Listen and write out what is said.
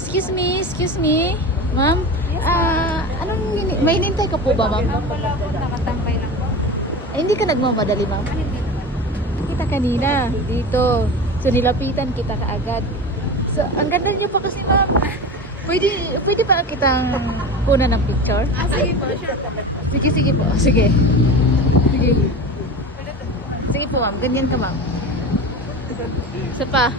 Excuse me. Ma'am, may hinintay ka po ba, ma'am? Wala po, nakatambay lang po. Ay, hindi ka nagmamadali, ma'am? Hindi naman. Kita kanina, dito. So, nilapitan kita kaagad. So, ang ganda niyo pa kasi, ma'am. Pwede pa kitang kunan ng picture? Sige po, sure. Sige po. Sige. Sige po, ma'am. Ganyan ka, ma'am. Isa pa.